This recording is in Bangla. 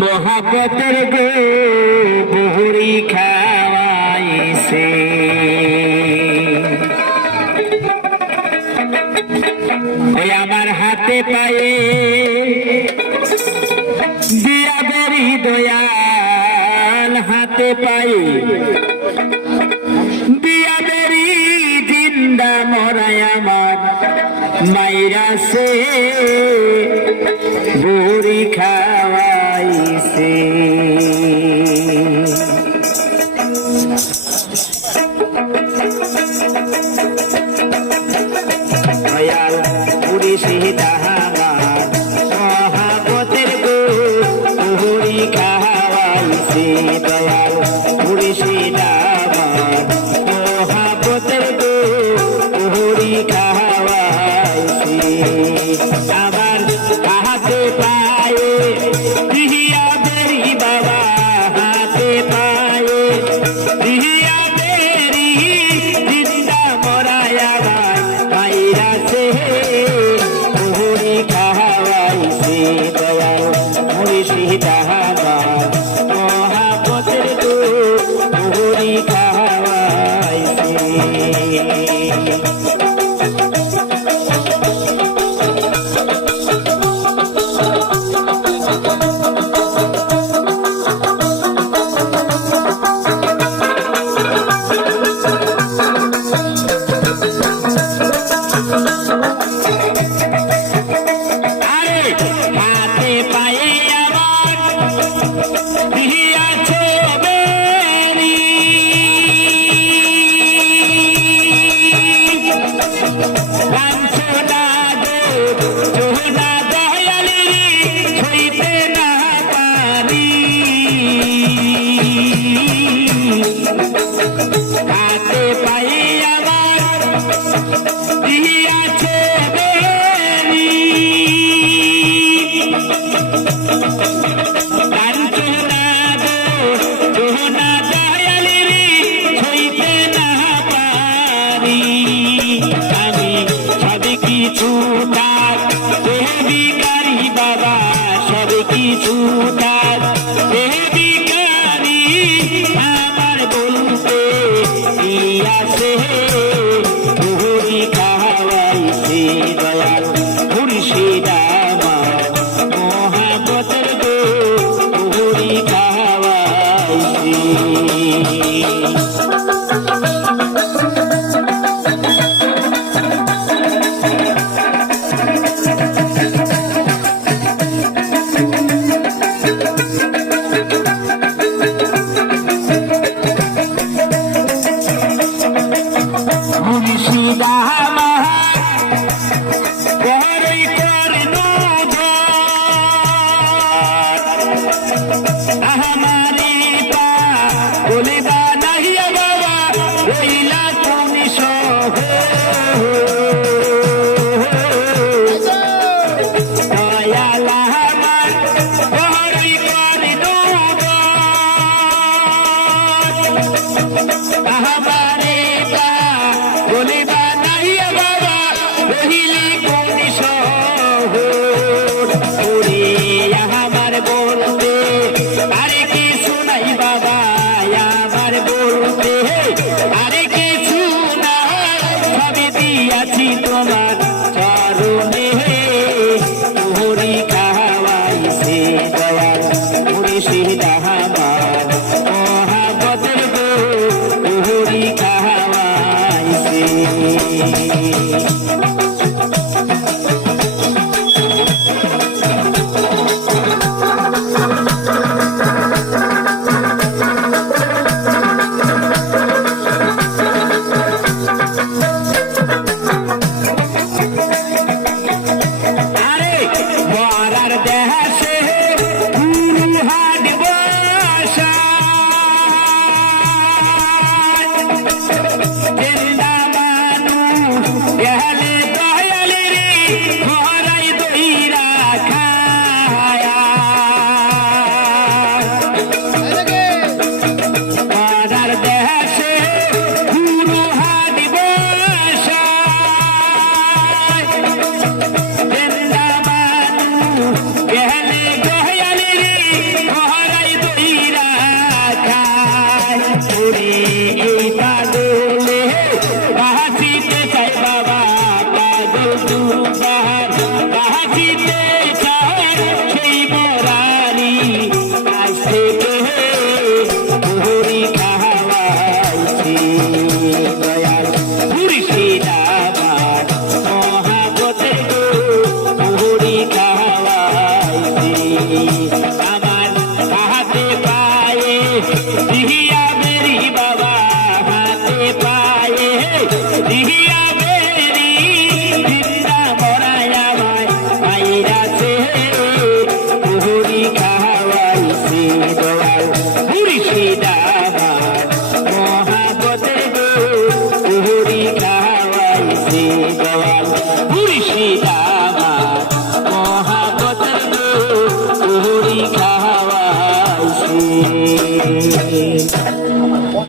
মহাপতের গো বহুরি খাওয়াইছে ওই আমার হাতে পায়ে দিয়া বেরি দয়াল হাতে পায়ে দিয়া বেরি জিন্দা মরায় আমার মাইরা সে বুড়ি খাওয়াইছে দয়াল বুড়ি সীতা আমার মহাপতের গো বুড়ি খাওয়াইছে দয়াল বুড়ি সীতা আমার মহাপতের গো বুড়ি খাওয়াইছে আবার হাতে পায়ে দিয়া বেরি বাবা হাতে পায়ে দিয়া বেরি জিন্দা মরায় আবার মাইরা সে বুড়ি খাওয়াইছে দয়াল বুড়ি সীতা আমার মহাপতের গো বুড়ি খাওয়াইছে মরার দেশে গুরু হাটব আমিন।